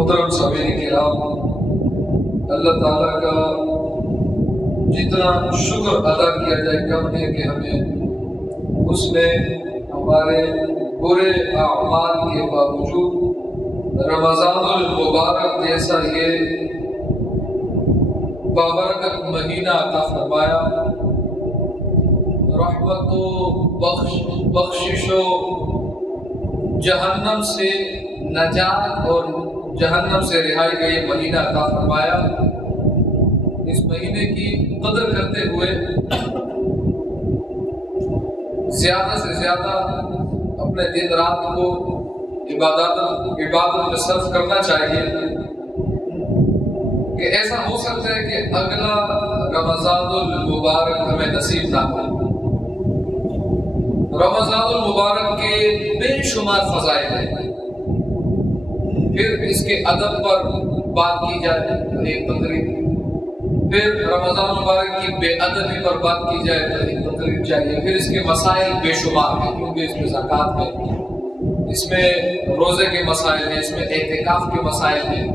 محترم سامعین کرام، اللہ تعالیٰ کا جتنا شکر ادا کیا جائے کم ہے کہ ہمیں اس نے ہمارے برے اعمال کے باوجود رمضان المبارک جیسا یہ بابرکت مہینہ عطا فرمایا، رحمت و بخشش و جہنم سے نجات اور جہنم سے رہائی کا یہ مہینہ عطا فرمایا۔ اس مہینے کی قدر کرتے ہوئے زیادہ سے زیادہ اپنے دن رات کو عبادت میں صرف کرنا چاہیے کہ ایسا ہو سکتا ہے کہ اگلا رمضان المبارک ہمیں نصیب نہ ہو۔ رمضان المبارک کے بے شمار فضائل ہیں، پھر اس کے ادب پر بات کی جائے تو ایک تقریب، پھر رمضان المبارک کی بے ادبی پر بات کی جائے تو ایک تقریب چاہیے، پھر اس کے مسائل بے شمار ہیں کیونکہ اس میں زکوٰۃ ہے، اس میں روزے کے مسائل ہیں، اس میں اعتکاف کے مسائل ہیں،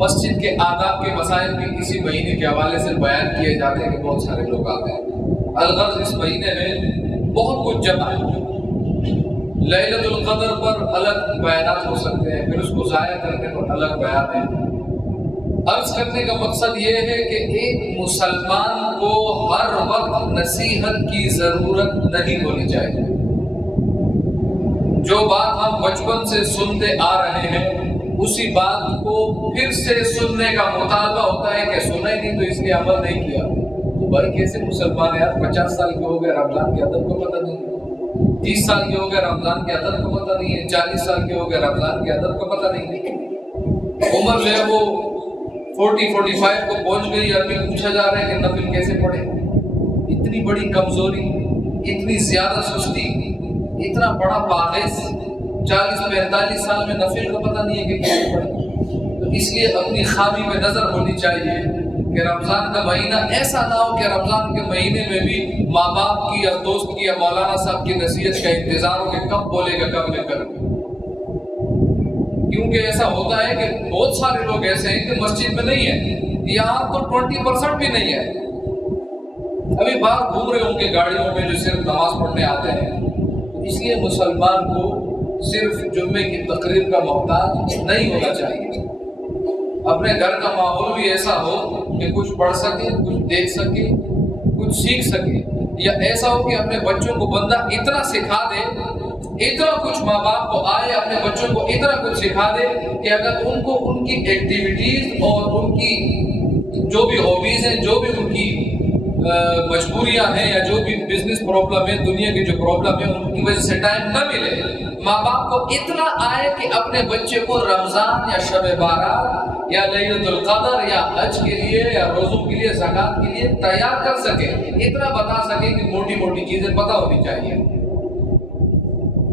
مسجد کے آداب کے مسائل بھی کسی مہینے کے حوالے سے بیان کیے جاتے ہیں کہ بہت سارے لوگ آتے ہیں۔ الغرض اس مہینے میں بہت کچھ جمع ہے۔ لیلۃ القدر پر الگ بیانات ہو سکتے ہیں، پھر اس کو ضائع کرنے پر الگ بیان ہے۔ عرض کرنے کا مقصد یہ ہے کہ ایک مسلمان کو ہر وقت نصیحت کی ضرورت نہیں ہونی چاہیے۔ جو بات ہم بچپن سے سنتے آ رہے ہیں اسی بات کو پھر سے سننے کا مطالبہ ہوتا ہے کہ سنا ہی نہیں تو اس لیے عمل نہیں کیا۔ تو بھائی کیسے مسلمان ہے یار؟ 50 سال کے ہو گئے، رمضان کے ادب کو پتہ نہیں، 30 سال کے ہو گئے، رمضان کے ادب کو پتہ نہیں ہے، 40 سال کے ہو گئے، رمضان کے ادب کو پتہ نہیں ہے۔ عمر جو ہے وہ 40-45 کو پہنچ گئی، ابھی پوچھا جا رہا ہے کہ نفل کیسے پڑھے۔ اتنی بڑی کمزوری، اتنی زیادہ سستی، اتنا بڑا پاخیز، 40-45 سال میں نفل کو پتہ نہیں ہے کہ کیسے پڑھے۔ تو اس لیے اپنی خامی میں نظر ہونی چاہیے کہ رمضان کا مہینہ ایسا نہ ہو کہ رمضان کے مہینے میں بھی ماں باپ کی یا دوست کی یا مولانا صاحب کی نصیحت کا انتظار ہو کہ کب بولے گا، کب میں کروں۔ کیونکہ ایسا ہوتا ہے کہ بہت سارے لوگ ایسے ہیں کہ مسجد میں نہیں ہیں، یہاں تو 20% بھی نہیں ہے، ابھی باہر گھوم رہے ہوں گے گاڑیوں میں جو صرف نماز پڑھنے آتے ہیں۔ اس لیے مسلمان کو صرف جمعے کی تقریر کا محتاج نہیں ہونا چاہیے۔ اپنے گھر کا ماحول بھی ایسا ہو کہ کچھ پڑھ سکے، کچھ دیکھ سکے، کچھ سیکھ سکے، یا ایسا ہو کہ اپنے بچوں کو بندہ اتنا سکھا دے، اتنا کچھ ماں باپ کو آئے اپنے بچوں کو اتنا کچھ سکھا دے کہ اگر ان کو ان کی ایکٹیویٹیز اور ان کی جو بھی ہابیز ہیں، جو بھی ان کی مجبوریاں ہیں یا جو بھی بزنس پرابلم ہے، دنیا کی جو پرابلم ہے، ان کی وجہ سے ٹائم نہ ملے، ماں باپ کو اتنا آئے کہ اپنے بچے کو رمضان یا شب بارات یا لیلۃ القدر یا حج کے لیے یا روزوں کے لیے، زکوٰۃ کے لیے تیار کر سکے، اتنا بتا سکے کہ موٹی موٹی چیزیں پتہ ہونی چاہیے۔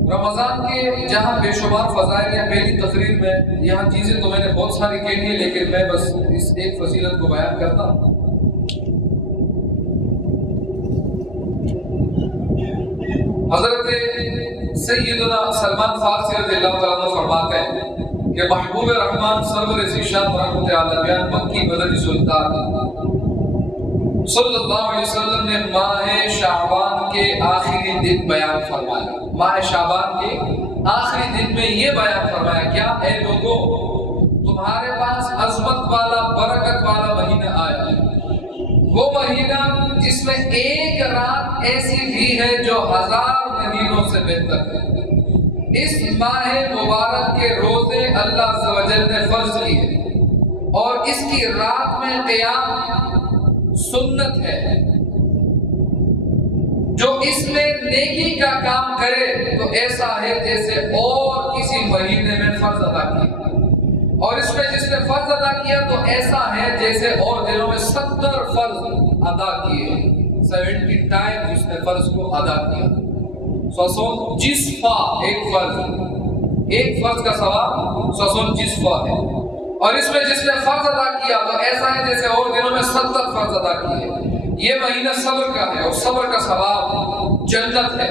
رمضان کے جہاں بے شمار فضائل ہیں، پہلی تقریر میں یہاں چیزیں تو میں نے بہت ساری کہی ہیں، لیکن میں بس اس ایک فضیلت کو بیان کرتا ہوں۔ حضرت سیدنا سلمان فارسی رضی اللہ تعالیٰ عنہ فرماتے ہیں کہ محبوب رحمان سرور ذیشان رحمت علیہ مکی مدنی سلطان صلی اللہ علیہ وسلم نے ماہ شعبان کے آخری دن بیان فرمایا۔ ماہ شعبان کے آخری دن میں یہ بیان فرمایا، کیا اے لوگوں، تمہارے پاس عظمت والا برکت والا مہینہ آیا، وہ مہینہ جس میں ایک رات ایسی بھی ہے جو 1000 مہینوں سے بہتر ہے۔ اس ماہ مبارک کے روزے اللہ عز و جل نے فرض کیے اور اس کی رات میں قیام سنت ہے۔ جو اس میں نیکی کا کام کرے تو ایسا ہے جیسے اور کسی مہینے میں فرض ادا کیا، اور اس میں جس نے فرض ادا کیا تو ایسا ہے جیسے اور دنوں میں 70 فرض ادا کیے، 70 ٹائم جس نے فرض کو ادا کیا۔ سوسون جسفا ایک فرض کا ثواب سوسون جسفا ہے، اور اس میں جس نے فرض ادا کیا تو ایسا ہے جیسے اور دنوں میں 70 فرض ادا کیے۔ یہ مہینہ صبر کا ہے اور صبر کا ثواب جنت ہے،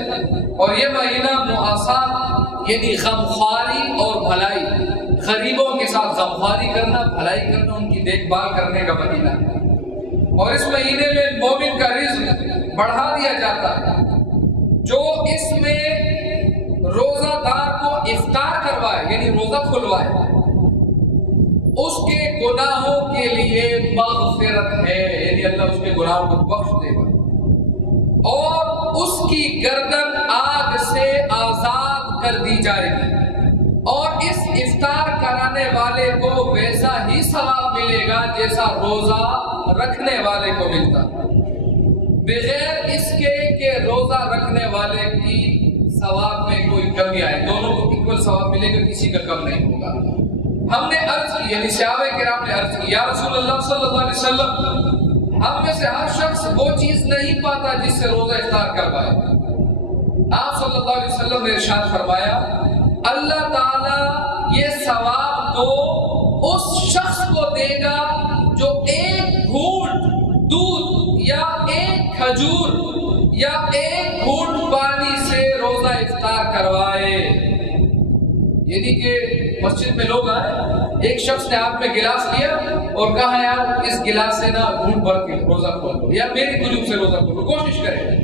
اور یہ مہینہ محاسات یعنی غمخواری اور بھلائی، غریبوں کے ساتھ غمخواری کرنا، بھلائی کرنا، ان کی دیکھ بھال کرنے کا مہینہ ہے۔ اور اس مہینے میں مومن کا رزق بڑھا دیا جاتا ہے۔ جو اس میں روزہ دار کو افطار کروائے یعنی روزہ کھلوائے، اس کے گناہوں کے لیے مغفرت ہے، یعنی اللہ اس کے گناہوں کو بخش دے گا، اور اس کی گردن آگ سے آزاد کر دی جائے گی، اور اس افطار کرانے والے کو ویسا ہی ثواب ملے گا جیسا روزہ رکھنے والے کو ملتا، بغیر اس کے کہ روزہ رکھنے والے کی ثواب میں کوئی کمی آئے، دونوں کو اکول ثواب ملے گا، کسی کا کم نہیں ہوگا۔ ہم نے عرض کی، یعنی صحابہ کرام نے عرض کی، یا رسول اللہ صلی اللہ علیہ وسلم، ہم میں سے ہر شخص وہ چیز نہیں پاتا جس سے روزہ افطار کروائے۔ آپ صلی اللہ علیہ وسلم نے ارشاد فرمایا، اللہ تعالی یہ ثواب تو اس شخص کو دے گا جو ایک گھونٹ دودھ یا ایک کھجور یا ایک گھونٹ پانی سے روزہ افطار کروائے۔ یعنی کہ مسجد میں لوگ آئے، ایک شخص نے آپ میں گلاس لیا اور کہا یار اس گلاس سے نا گھونٹ بھر کے روزہ کھول دو، یا میری کجور سے روزہ کھول دو، کوشش کرے۔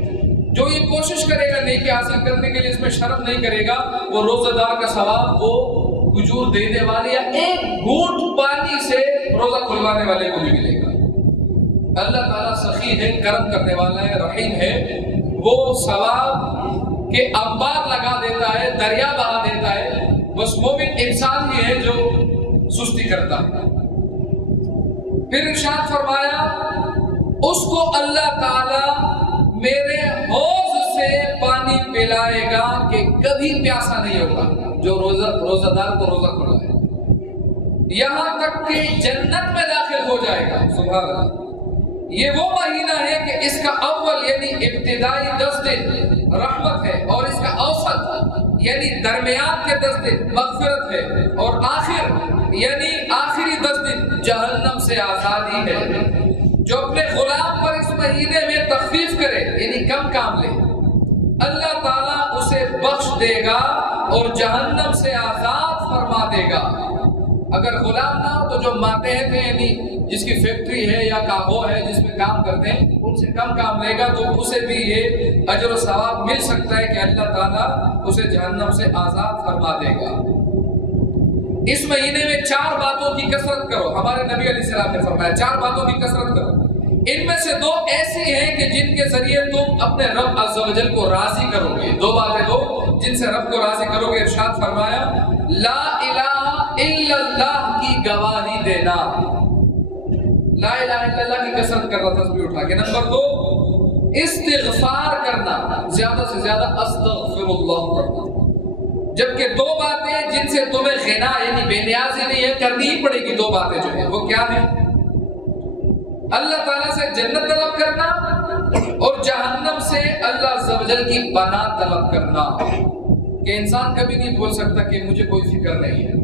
جو یہ کوشش کرے گا نیکی حاصل کرنے کے لیے، اس میں شرم نہیں کرے گا، وہ روزہ دار کا ثواب وہ کھجور دینے والے یا ایک گھونٹ پانی سے روزہ کھلوانے والے کو بھی ملے گا۔ اللہ تعالیٰ سخی ہے، کرم کرنے والا ہے، رحیم ہے، وہ ثواب کے انبار لگا دیتا ہے، دریا بہا دیتا ہے۔ بس مومن انسان ہی ہے جو سستی کرتا ہے۔ پھر ارشاد فرمایا، اس کو اللہ تعالیٰ میرے حوض سے پانی پلائے گا کہ کبھی پیاسا نہیں ہوگا، جو روزہ دار کو روزہ کھلائے، یہاں تک کہ جنت میں داخل ہو جائے گا۔ سبحان اللہ۔ یہ وہ مہینہ ہے کہ اس کا اول یعنی ابتدائی 10 دن رحمت ہے، اور اس کا اوسط یعنی درمیان کے 10 دن مغفرت ہے، اور آخر یعنی آخری 10 دن جہنم سے آزادی ہے۔ جو اپنے غلام پر اس مہینے میں تخفیف کرے یعنی کم کام لے، اللہ تعالیٰ اسے بخش دے گا اور جہنم سے آزاد فرما دے گا۔ اگر غلام نہ ہو تو جو ماتحت ہیں، یعنی جس کی فیکٹری ہے یا کاغو ہے جس میں کام کرتے ہیں، ان سے کم کام لے گا تو اسے بھی یہ اجر و ثواب مل سکتا ہے کہ اللہ تعالیٰ اسے جہنم سے آزاد فرما دے گا۔ اس مہینے میں 4 باتوں کی کثرت کرو، ہمارے نبی علیہ السلام نے فرمایا 4 باتوں کی کثرت کرو۔ ان میں سے 2 ایسی ہیں کہ جن کے ذریعے تم اپنے رب عز و جل کو راضی کرو گے۔ 2 باتیں دو جن سے رب کو راضی کرو گے۔ ارشاد فرمایا، لا الہ الا اللہ کی گواہی دینا، لا الہ الا اللہ کی کثرت کرنا تسبیح اٹھا کے۔ نمبر 2 استغفار کرنا، زیادہ سے زیادہ استغفر اللہ کرنا۔ جبکہ 2 باتیں جن سے تمہیں غنا یعنی بے نیازی نہیں ہے، کرنی ہی پڑے گی۔ 2 باتیں جو ہیں وہ کیا ہیں؟ اللہ تعالیٰ سے جنت طلب کرنا اور جہنم سے اللہ عز و جل کی پناہ طلب کرنا۔ کہ انسان کبھی نہیں بول سکتا کہ مجھے کوئی فکر نہیں ہے،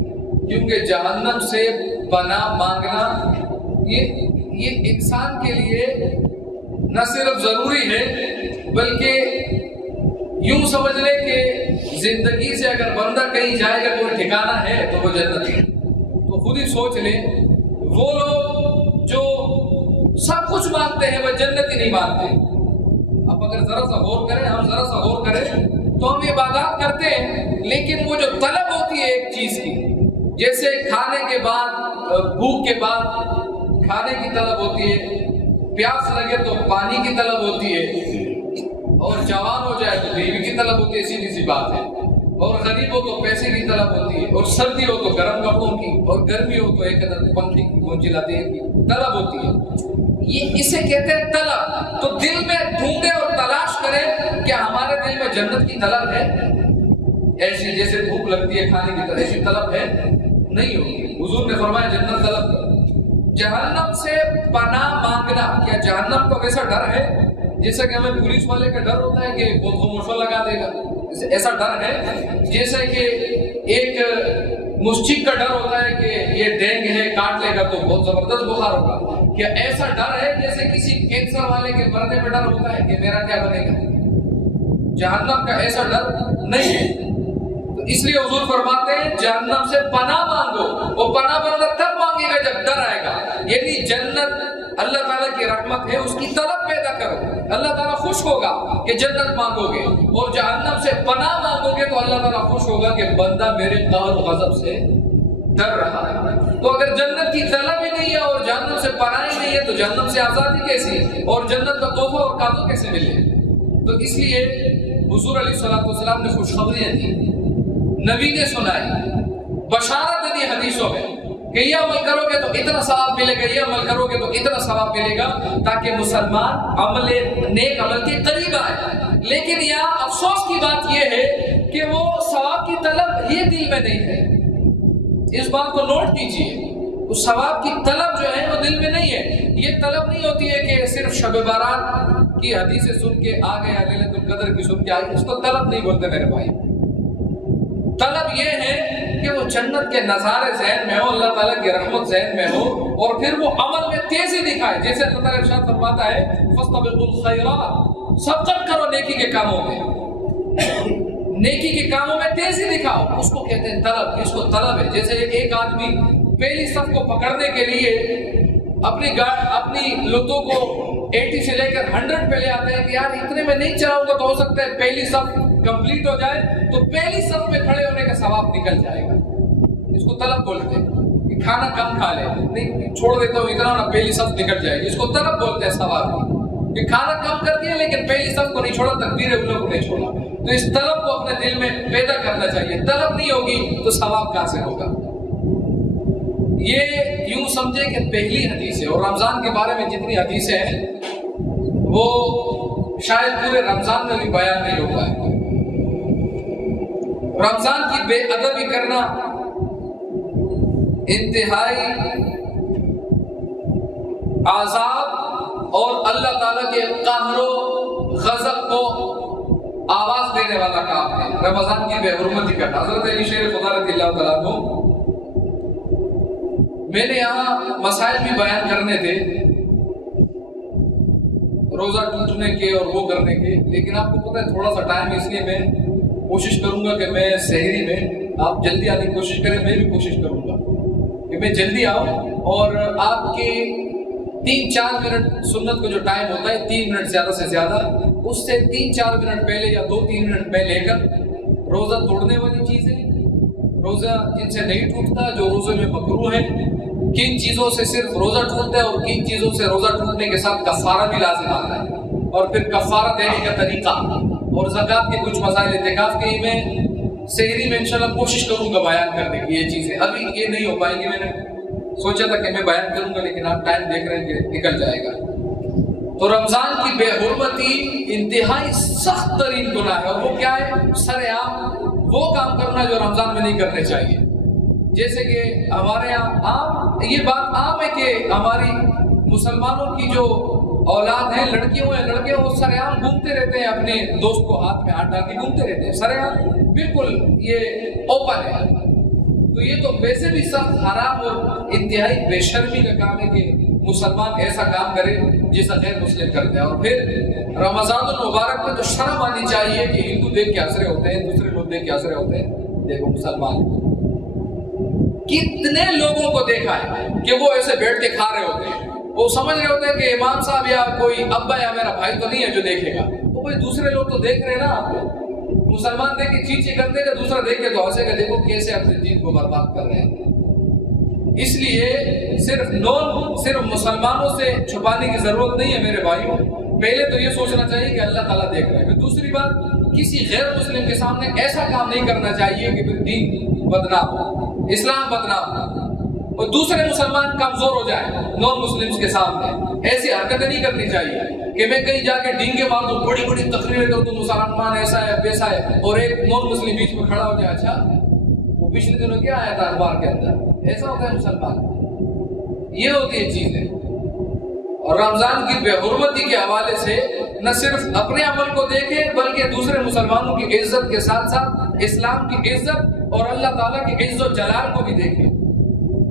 کیونکہ جہنم سے پناہ مانگنا یہ انسان کے لیے نہ صرف ضروری ہے بلکہ یوں سمجھ لے کہ زندگی سے اگر بندہ کہیں جائے گا کوئی ٹھکانہ ہے تو وہ جنت ہے۔ تو خود ہی سوچ لیں، وہ لوگ جو سب کچھ مانگتے ہیں وہ جنت ہی نہیں مانگتے۔ اب اگر ذرا سا غور کریں، ہم ذرا سا غور کریں تو ہم عبادات کرتے ہیں، لیکن وہ جو طلب ہوتی ہے ایک چیز کی، جیسے کھانے کے بعد، بھوک کے بعد کھانے کی طلب ہوتی ہے، پیاس لگے تو پانی کی طلب ہوتی ہے، اور جوان ہو جائے تو بیوی کی طلب ہوتی ہے، سیدھی سی بات ہے، اور غریب ہو تو پیسے کی طلب ہوتی ہے، اور سردی ہو تو گرم کپڑوں کی، اور گرمی ہو تو ایک پنکھے کی منجلاتے کی طلب ہوتی ہے۔ یہ اسے کہتے ہیں طلب۔ تو دل میں ڈھونڈے اور تلاش کرے کہ ہمارے دل میں جنت کی طلب ہے، ایسی جیسے بھوک لگتی ہے کھانے کی طرح، ایسی طلب ہے نہیں ہوگی۔ حضور نے فرمایا جنت طلب کرو۔ جہنم سے پناہ مانگنا، کیا جہنم کا ویسا ڈر ہے جیسا کہ ہمیں پولیس والے کا ڈر ہوتا ہے کہ وہ خاموشہ لگا دے گا؟ ایسا ڈر ہے جیسے کہ ایک مسٹک کا ڈر ہوتا ہے کہ یہ ڈینگ ہے کاٹ لے گا تو بہت زبردست بخار ہوگا؟ کیا ایسا ڈر ہے جیسے کسی کینسر والے کے مرنے میں ڈر ہوتا ہے کہ میرا کیا بنے گا؟ جہنم کا ایسا ڈر نہیں ہے۔ تو اس لیے حضور فرماتے ہیں جہنم سے پناہ مانگو. وہ پناہ بندہ تب مانگے گا جب ڈر آئے گا. یعنی جنت اللہ تعالیٰ کی رحمت ہے، اس کی طلب پیدا کرو. اللہ تعالیٰ خوش ہوگا کہ جنت مانگو گے، اور جہنم سے پناہ مانگو گے تو اللہ تعالیٰ خوش ہوگا کہ بندہ میرے قہر غضب سے ڈر رہا ہے. تو اگر جنت کی طلب ہی نہیں ہے اور جہنم سے پناہ ہی نہیں ہے تو جہنم سے آزادی کیسی اور جنت کا تحفہ اور کادو کیسے ملے؟ تو اس لیے حضور علیہ السلام نے خوشخبریاں دی، نبی نے سنائی، بشارت دی حدیثوں میں کہ یہ عمل کرو گے تو اتنا ثواب ملے گا، یہ عمل کرو گے تو اتنا ثواب ملے گا، تاکہ مسلمان نیک عمل کے قریب آئے. لیکن یہاں افسوس کی بات یہ ہے کہ وہ ثواب کی طلب یہ دل میں نہیں ہے. اس بات کو نوٹ کیجئے، اس ثواب کی طلب جو ہے وہ دل میں نہیں ہے. یہ طلب نہیں ہوتی ہے کہ صرف شب بارات کی حدیثیں سن کے آ گیا، لیلۃ القدر کی سن کے آ گیا، اس کو طلب نہیں بولتے میرے بھائی. طلب یہ ہے کہ وہ جنت کے نظارے ذہن میں ہو، اللہ تعالیٰ کی رحمت ذہن میں ہو، اور پھر وہ عمل میں تیزی دکھائے. جیسے اللہ تعالیٰ ارشاد فرماتا ہے فاستبقوا الخیرات، سبقت کرو نیکی کے کاموں میں، نیکی کے کاموں میں تیزی دکھاؤ. اس کو کہتے ہیں طلب، اس کو طلب ہے. جیسے ایک آدمی پہلی صف کو پکڑنے کے لیے اپنی لتوں کو 80 سے لے کر 100 پہ لے آتے ہیں کہ یار اتنے میں نہیں چلاؤں گا تو ہو سکتا ہے پہلی صف کمپلیٹ ہو جائے تو پہلی صف میں کھڑے ہونے کا ثواب نکل جائے گا. اس کو طلب بولتے ہیں کہ کھانا کم کھا لے، نہیں چھوڑ دیتا ہوں اتنا نا پہلی صف نکل جائے گی. اس کو طلب بولتے ہیں ثواب کی، کہ کھانا کم کر دیا لیکن پہلی صف کو نہیں چھوڑا، تکبیر اولیٰ کو نہیں چھوڑا. تو اس طلب کو اپنے دل میں پیدا کرنا چاہیے. طلب نہیں ہوگی تو ثواب کہاں سے ہوگا؟ یہ یوں سمجھے کہ پہلی حدیث ہے، اور رمضان کے بارے میں جتنی حدیثیں ہیں وہ شاید پورے رمضان میں بھی بیان نہیں ہو پائے. رمضان کی بے ادبی کرنا، انتہائی عذاب اور اللہ تعالیٰ کے قہر و غضب کو آواز دینے والا کام ہے. رمضان کی بے حرمتی کرنا. حضرت علی شیر خدا رضی اللہ تعالیٰ عنہ، میں نے یہاں مسائل بھی بیان کرنے تھے روزہ ٹوٹنے کے اور وہ کرنے کے، لیکن آپ کو پتہ ہے تھوڑا سا ٹائم، اس لیے میں کوشش کروں گا کہ میں سحری میں، آپ جلدی آنے کی کوشش کریں، میں بھی کوشش کروں گا کہ میں جلدی آؤں، اور آپ کے 3-4 منٹ سنت کو جو ٹائم ہوتا ہے 3 منٹ زیادہ سے زیادہ، اس سے 3-4 منٹ پہلے یا 2-3 منٹ میں لے کر روزہ توڑنے والی چیزیں، روزہ جن سے نہیں ٹوٹتا، جو روزے میں مکروہ ہے، کن چیزوں سے صرف روزہ ٹوٹتا ہے اور کن چیزوں سے روزہ ٹوٹنے کے ساتھ کفارہ بھی لازم آتا ہے، اور پھر کفارہ دینے کا طریقہ، اور زکوٰۃ کے کچھ مسائل. اعتکاف کے میں سحری میں انشاءاللہ کوشش کروں گا بیان کرنے کی. یہ چیزیں ابھی یہ نہیں ہو پائیں گی، میں نے سوچا تھا کہ میں بیان کروں گا لیکن آپ ٹائم دیکھ رہے ہیں کہ نکل جائے گا. تو رمضان کی بے حرمتی انتہائی سخت ترین گناہ ہے، اور وہ کیا ہے؟ سر عام وہ کام کرنا جو رمضان میں نہیں کرنے چاہیے. جیسے کہ ہمارے یہاں عام یہ بات عام ہے کہ ہماری مسلمانوں کی جو اولاد ہیں، لڑکیوں ہیں، لڑکے وہ سر عام گھومتے رہتے ہیں، اپنے دوست کو ہاتھ میں ہاتھ ڈال کے گھومتے رہتے ہیں سر عام، بالکل یہ اوپن ہے. تو یہ تو ویسے بھی سخت حرام اور انتہائی بے شرمی کا کام ہے کہ مسلمان ایسا کام کرے جیسا غیر مسلم کرتے ہیں. اور پھر رمضان المبارک میں تو شرم آنی چاہیے کہ ہندو دیکھ کے ہنس رہے ہوتے ہیں، دوسرے لوگ دیکھ کے ہنس رہے ہوتے ہیں. دیکھو مسلمان کتنے لوگوں کو دیکھا ہے کہ وہ ایسے بیٹھ کے کھا رہے ہوتے ہیں، وہ سمجھ رہے ہوتے ہیں کہ امام صاحب یا کوئی ابا یا میرا بھائی تو نہیں ہے جو دیکھے گا. وہ کوئی دوسرے لوگ تو دیکھ رہے ہیں نا آپ کو. مسلمان دیکھ کے چیچی کرتے گا، دوسرا دیکھ کے تو ہنسے گا، دیکھو کیسے اپنے دین کو برباد کر رہے ہیں. اس لیے صرف مسلمانوں سے چھپانے کی ضرورت نہیں ہے میرے بھائیوں. پہلے تو یہ سوچنا چاہیے کہ اللہ تعالیٰ دیکھ رہے ہیں. پھر دوسری بات، کسی غیر مسلم کے سامنے ایسا کام نہیں کرنا چاہیے کہ پھر دین بدنام ہو، اسلام بدنام ہو اور دوسرے مسلمان کمزور ہو جائے. نان مسلمس کے سامنے ایسی حرکتیں نہیں کرنی چاہیے کہ میں کہیں جا کے ڈینگے مار دوں، بڑی بڑی تقریریں کروں، تو مسلمان ایسا ہے ویسا ہے، اور ایک نان مسلم بیچ میں کھڑا ہو جائے. اچھا وہ پچھلے دنوں کیا آیا تھا اخبار کے اندر؟ ایسا ہوتا ہے مسلمان. یہ ہوتی ہے چیزیں. اور رمضان کی بے حرمتی کے حوالے سے نہ صرف اپنے عمل کو دیکھے بلکہ دوسرے مسلمانوں کی عزت کے ساتھ ساتھ اسلام کی عزت اور اللہ تعالیٰ کی عزت و جلال کو بھی دیکھے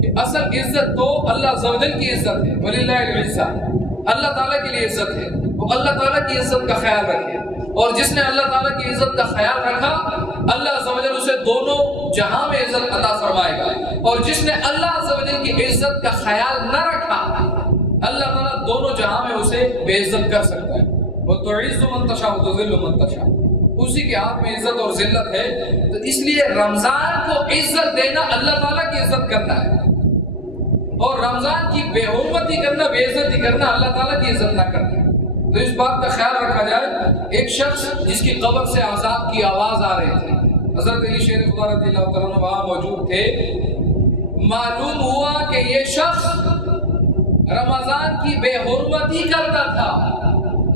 کہ اصل عزت تو اللہ عز و جل کی عزت ہے. وللہ العزت، اللہ تعالیٰ کے لیے عزت ہے. وہ اللہ تعالیٰ کی عزت کا خیال رکھے، اور جس نے اللہ تعالیٰ کی عزت کا خیال رکھا اللہ عز و جل اسے دونوں جہاں میں عزت عطا فرمائے گا. اور جس نے اللہ عز و جل کی عزت کا خیال نہ رکھا اللہ تعالیٰ دونوں جہاں میں اسے بے عزت کر سکتا ہے. وَتُعِزُّ مَن تَشَاءُ وَتُذِلُّ مَن تَشَاءُ، اسی کے ہاتھ میں عزت اور ذلت ہے. تو اس لیے رمضان کو عزت دینا اللہ تعالیٰ کی عزت کرنا ہے، اور رمضان کی بے حرمتی کرنا، بے عزتی کرنا اللہ تعالیٰ کی عزت نہ کرنا. تو اس بات کا خیال رکھا جائے. ایک شخص جس کی قبر سے عذاب کی آواز آ رہی تھی، حضرت علی شیر خدا رضی اللہ تعالیٰ عنہ وہاں موجود تھے. معلوم ہوا کہ یہ شخص رمضان کی بے حرمتی کرتا تھا،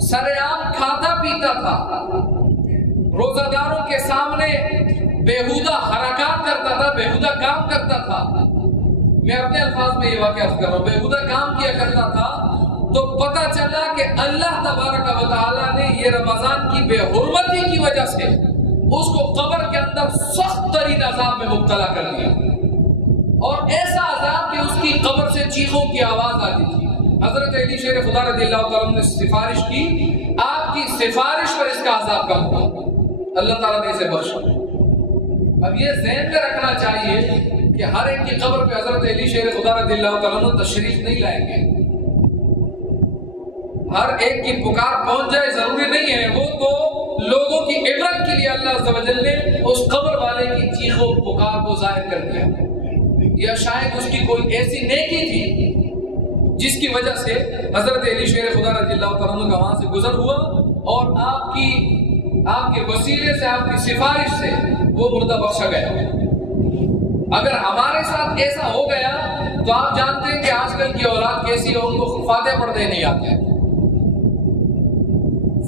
سرعام کھاتا پیتا تھا، روزہ داروں کے سامنے بےہودہ حرکات کرتا تھا، بےہودہ کام کرتا تھا. میں اپنے الفاظ میں یہ واقعہ کر رہا ہوں، بےہودہ کام کیا کرتا تھا. تو پتہ چلا کہ اللہ تبارک و تعالیٰ نے یہ رمضان کی بے حرمتی کی وجہ سے اس کو قبر کے اندر سخت ترین عذاب میں مبتلا کر دیا، اور ایسا عذاب کہ اس کی قبر سے چیخوں کی آواز آتی تھی. حضرت علی شیر خدا رضی اللہ تعالیٰ نے سفارش کی، آپ کی سفارش پر اس کا عذاب کم ہوا، اللہ تعالیٰ نے اسے بخشا. اب یہ ذہن میں رکھنا چاہیے کہ ہر ایک کی قبر پہ حضرت علی شیر خدا رضی اللہ تعالیٰ نے تشریف نہیں لائیں گے، ہر ایک کی پکار پہنچ جائے ضروری نہیں ہے. وہ تو لوگوں کی عبرت کے لیے اللہ عز و جل نے اس قبر والے کی چیخ و پکار کو ظاہر کر دیا، یا شاید اس کی کوئی ایسی نیکی تھی جس کی وجہ سے حضرت علی شیر خدا رضی اللہ تعالیٰ عنہ کا وہاں سے گزر ہوا، اور آپ کے وسیلے سے، آپ کی سفارش سے وہ مردہ بخشا گیا. اگر ہمارے ساتھ ایسا ہو گیا تو آپ جانتے ہیں کہ آج کل کی اولاد کیسی ہے، ان کو فاتحہ پڑھنے نہیں آتے.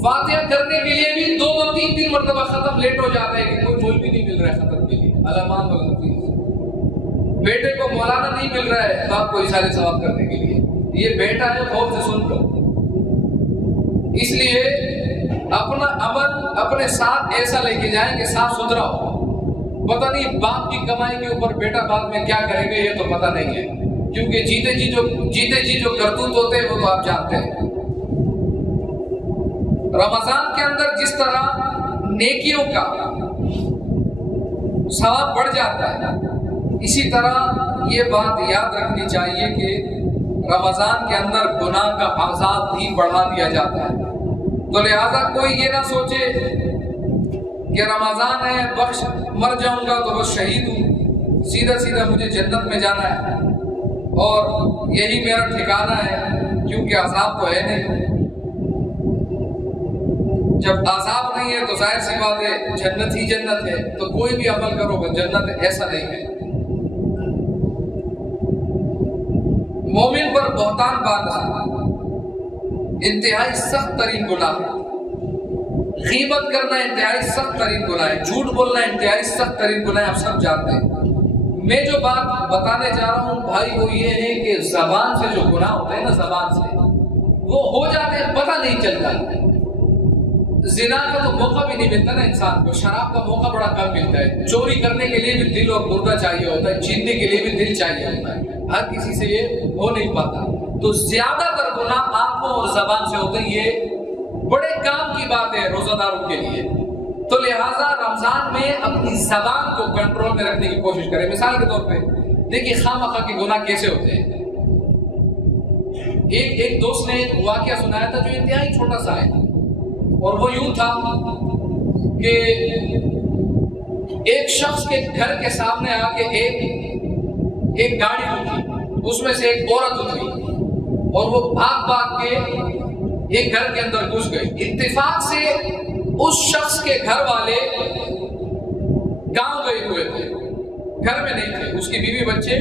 فاتحہ کرنے کے لیے بھی 2-3 مرتبہ ختم لیٹ ہو جاتا ہے کہ کوئی مولوی نہیں مل رہا ہے ختم کے لیے. علمان والنفیس، بیٹے کو مولانا نہیں مل رہا ہے تو آپ کو اشارے ثواب کرنے کے لیے، یہ بیٹا ہے خوف سے سن لو. اس لیے اپنا عمل اپنے ساتھ ایسا لے کے جائیں کہ صاف ستھرا ہو. پتہ نہیں باپ کی کمائی کے اوپر بیٹا بعد میں کیا کرے گا، یہ تو پتہ نہیں ہے، کیونکہ جیتے جی جو کرتوت ہوتے ہیں وہ تو آپ جانتے ہیں. رمضان کے اندر جس طرح نیکیوں کا ثواب بڑھ جاتا ہے، اسی طرح یہ بات یاد رکھنی چاہیے کہ رمضان کے اندر گناہ کا عذاب بھی بڑھا دیا جاتا ہے. تو لہذا کوئی یہ نہ سوچے کہ رمضان ہے بخش مر جاؤں گا تو بس شہید ہوں، سیدھا مجھے جنت میں جانا ہے اور یہی میرا ٹھکانہ ہے، کیونکہ عذاب تو ہے نہیں. جب عذاب نہیں ہے تو ظاہر سی بات ہے جنت ہی جنت ہے، تو کوئی بھی عمل کرو گا جنت ہے، ایسا نہیں ہے. مومن پر بہتان باندھنا انتہائی سخت ترین گناہ ہے، غیبت کرنا انتہائی سخت ترین گناہ ہے، جھوٹ بولنا انتہائی سخت ترین گناہ ہے، آپ سب جانتے ہیں. میں جو بات بتانے جا رہا ہوں بھائی وہ یہ ہے کہ زبان سے جو گناہ ہوتے ہیں نا، زبان سے وہ ہو جاتے ہیں، پتہ نہیں چلتا. زنا کا تو موقع بھی نہیں ملتا نا انسان کو، شراب کا موقع بڑا کم ملتا ہے، چوری کرنے کے لیے بھی دل اور گردہ چاہیے ہوتا ہے، چھیننے کے لیے بھی دل چاہیے ہوتا ہے، ہر کسی سے یہ ہو نہیں پاتا. تو زیادہ تر گناہ آنکھوں اور زبان سے ہوتے ہیں. یہ بڑے کام کی بات ہے روزہ داروں کے لیے. تو لہٰذا رمضان میں اپنی زبان کو کنٹرول میں رکھنے کی کوشش کریں. مثال کے طور پہ دیکھیے خواہ مخواہ کے گناہ کیسے ہوتے ہیں. ایک دوست نے ایک واقعہ سنایا تھا جو انتہائی چھوٹا سا ہے، اور وہ یوں تھا کہ ایک شخص کے گھر کے سامنے آ کے ایک گاڑی رکی، اس میں سے ایک عورت اتری اور وہ بھاگ کے ایک گھر کے اندر گھس گئی. اتفاق سے اس شخص کے گھر والے گاؤں گئے ہوئے تھے، گھر میں نہیں تھے، اس کی بیوی بچے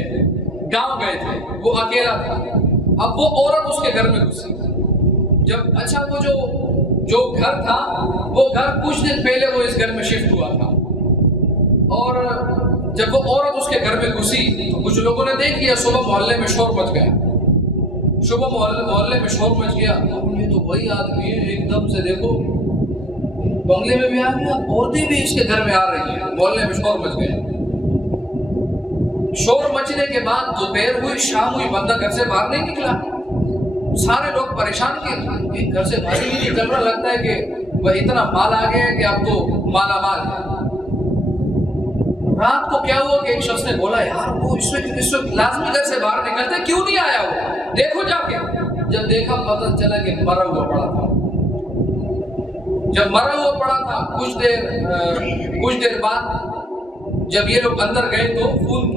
گاؤں گئے تھے، وہ اکیلا تھا. اب وہ عورت اس کے گھر میں گھسی. جب وہ جو گھر تھا وہ گھر کچھ دن پہلے وہ اس گھر میں شفٹ ہوا تھا، اور جب وہ عورت اس کے گھر میں گھسی تو کچھ لوگوں نے دیکھ لیا. صبح محلے میں شور مچ گیا، محلے میں شور مچ گیا. یہ تو وہی آدمی ہے، ایک دم سے دیکھو بنگلے میں بھی آ گیا، عورتیں بھی اس کے گھر میں آ رہی ہیں. محلے میں شور مچ گیا. شور مچنے کے بعد دوپہر ہوئی، شام ہوئی، بندہ گھر سے باہر نہیں نکلا. سارے لوگ پریشان کے گھر سے باہر نہیں نکل رہا، لگتا ہے کہ وہ اتنا مال آ گیا ہے کہ اب تو مالا مال ہے. رات کو کیا ہوا کہ ایک شخص نے بولا یار وہ اس وقت لازمی گھر سے باہر نکلتے کیوں نہیں آیا وہ, دیکھو جا کے. جب دیکھا پتہ چلا کہ مرا ہوا پڑا تھا. جب مرا ہوا پڑا تھا کچھ دیر بعد جب یہ لوگ اندر گئے تو فون,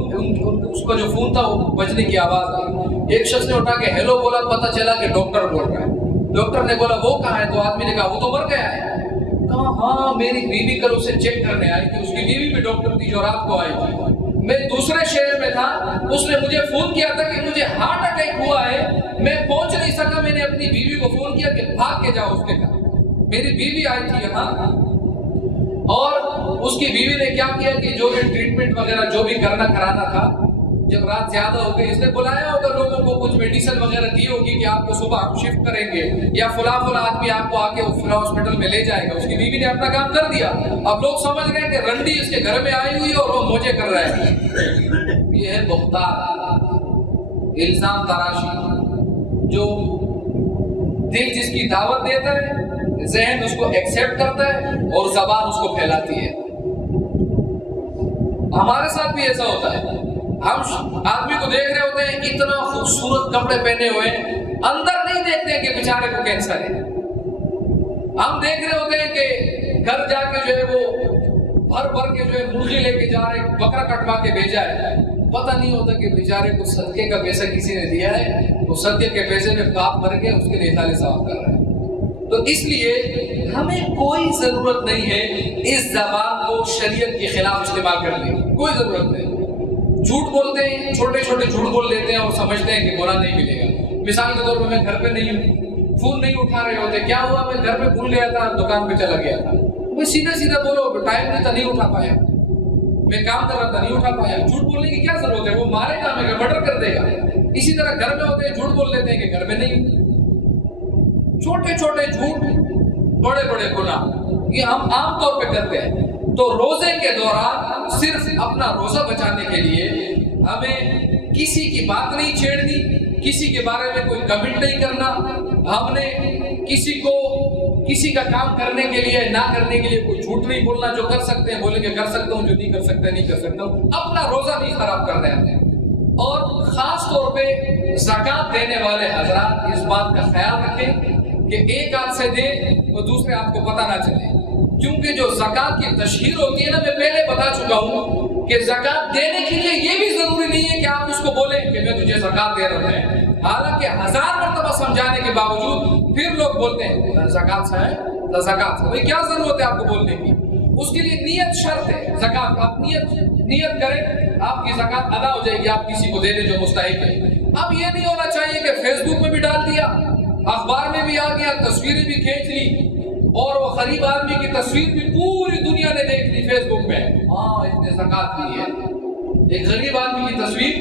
اس کا جو فون تھا وہ بجنے کی آواز آئی. ایک شخص نے اٹھا کے ہیلو بولا, پتہ چلا کہ ڈاکٹر بول رہا ہے. ڈاکٹر نے بولا وہ کہاں ہے؟ تو آدمی نے کہا وہ تو مر گیا ہے. کہا ہاں میری بیوی کل اسے چیک کرنے آئی تھی, اس کی بیوی بھی ڈاکٹر تھی جو رات کو آئی تھی. میں دوسرے شہر میں تھا, اس نے مجھے فون کیا تھا کہ مجھے ہارٹ اٹیک ہوا ہے, میں پہنچ نہیں سکا. میں نے اپنی بیوی کو فون کیا کہ بھاگ کے جاؤ. اس نے کہا میری بیوی آئی تھی یہاں, اور اس کی بیوی نے کیا کیا کہ جو بھی ٹریٹمنٹ وغیرہ جو بھی کرانا تھا, جب رات زیادہ ہو گئی اس نے بلایا ہوگا لوگوں کو, کچھ میڈیسن وغیرہ دی ہوگی کہ آپ کو صبح ہم شفٹ کریں گے یا فلاں آدمی آپ کو آ کے فلاں ہاسپٹل میں لے جائے گا. اس کی بیوی نے اپنا کام کر دیا. اب لوگ سمجھ رہے ہیں کہ رنڈی اس کے گھر میں آئی ہوئی ہے اور وہ موجے کر رہا ہے. یہ ہے بہتان, الزام تراشی. جو دل جس کی دعوت دیتا ہے, ذہن اس کو ایکسیپٹ کرتا ہے اور زبان اس کو پھیلاتی ہے. ہمارے ساتھ بھی ایسا ہوتا ہے. ہم آدمی کو دیکھ رہے ہوتے ہیں اتنا خوبصورت کپڑے پہنے ہوئے, اندر نہیں دیکھتے کہ بیچارے کو کینسر ہے. ہم دیکھ رہے ہوتے ہیں کہ گھر جا کے جو ہے وہ بھر کے جو ہے مرغی لے کے جا رہے, بکرا کٹوا کے بھیجا ہے. پتہ نہیں ہوتا کہ بیچارے کو صدقے کا پیسہ کسی نے دیا ہے, وہ صدقے کے پیسے میں پاپ بھر کے اس کے لیے اطالع ثواب کر رہا ہے. تو اس لیے ہمیں کوئی ضرورت نہیں ہے اس زبان کو شریعت کے خلاف استعمال کرنے کی, کوئی ضرورت نہیں. جھوٹ بولتے ہیں, چھوٹے چھوٹے جھوٹ بول لیتے ہیں اور سمجھتے ہیں کہ گناہ نہیں ملے گا. مثال کے طور پر میں گھر پہ نہیں ہوں, فون نہیں اٹھا رہے ہوتے, کیا ہوا میں گھر پہ بھول گیا تھا, دکان پہ چلا گیا تھا. میں سیدھا بولو, ٹائم نہیں تھا نہیں اٹھا پایا, میں کام کر رہا تھا نہیں اٹھا پایا. جھوٹ بولنے کی کیا ضرورت ہے, وہ مارے گا ہمیں, مرڈر کر دے گا. اسی طرح گھر میں ہوتے ہیں جھوٹ بول لیتے ہیں کہ گھر میں نہیں. چھوٹے چھوٹے جھوٹ, بڑے بڑے گناہ, یہ ہم عام طور پہ کرتے ہیں. تو روزے کے دوران صرف اپنا روزہ بچانے کے لیے ہمیں کسی کی بات نہیں چھیڑنی, کسی کے بارے میں کوئی کمنٹ نہیں کرنا. ہم نے کسی کا کام کرنے کے لیے نہ کرنے کے لیے کوئی جھوٹ نہیں بولنا. جو کر سکتے ہیں بولیں کہ کر سکتا ہوں, جو نہیں کر سکتے نہیں کر سکتا ہوں. اپنا روزہ نہیں خراب کرنا ہے. اور خاص طور پہ زکوٰۃ دینے والے حضرات اس بات کا خیال رکھیں کہ ایک ہاتھ سے دیں اور دوسرے ہاتھ کو پتہ نہ چلے. کیونکہ جو زکوٰۃ کی تشہیر ہوتی ہے نا, میں پہلے بتا چکا ہوں کہ زکوٰۃ دینے کے لیے یہ بھی ضروری نہیں ہے کہ آپ اس کو بولیں کہ میں تجھے زکوٰۃ دے رہا ہوں. حالانکہ 1000 مرتبہ سمجھانے کے باوجود پھر لوگ بولتے ہیں زکوٰۃ سے ہے, زکوٰۃ سے. کیا ضرورت ہے آپ کو بولنے کی؟ اس کے لیے نیت شرط ہے. زکوٰۃ آپ نیت کریں, آپ کی زکوٰۃ ادا ہو جائے گی, آپ کسی کو دے دیں جو مستحق ہے. اب یہ نہیں ہونا چاہیے کہ فیس بک میں بھی ڈال دیا, اخبار میں بھی آ گیا, تصویریں بھی کھینچ لی, اور وہ غریب آدمی کی تصویر بھی پوری دنیا نے دیکھ لی فیس بک پہ, ہاں اس نے زکوٰۃ دی ہے. ایک غریب آدمی کی تصویر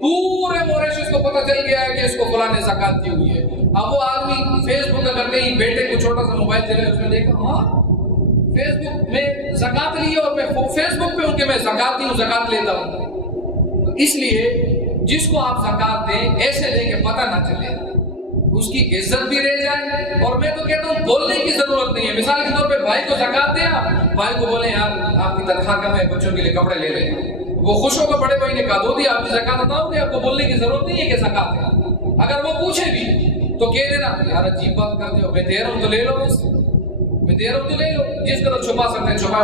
پورے موریشس کو پتہ چل گیا ہے کہ اس کو فلاں نے زکوٰۃ دی ہوئی ہے. اب وہ آدمی فیس بک اگر کہیں بیٹے کو چھوٹا سا موبائل چلے, اس میں دیکھا ہاں فیس بک میں زکوٰۃ لی ہے اور میں فیس بک پہ ہوں کہ میں زکوٰۃ دی ہوں, زکوٰۃ لیتا ہوں. اس لیے جس کو آپ زکوٰۃ دیں ایسے دیں کہ پتہ نہ چلے, اس کی عزت بھی رہ جائے. اور میں تو کہتا ہوں بولنے کی ضرورت نہیں ہے. مثال کے طور پہ بھائی کو زکوٰۃ دیں, آپ بھائی کو بولیں یار آپ کی تنخواہ کم ہے, بچوں کے لیے کپڑے لے لیں. وہ خوش ہو کر بڑے بھائی نے کہا دو دی, آپ کی زکوٰۃ ادا ہوگی, آپ کو بولنے کی ضرورت نہیں ہے کہ زکوٰۃ ہے. اگر وہ پوچھے بھی تو کہہ دینا یار عجیب بات کرتے ہو, میں دے رہا ہوں تو لے لو, بس میں دے رہا ہوں تو لے لو. جس طرح چھپا سکتے ہیں چھپا.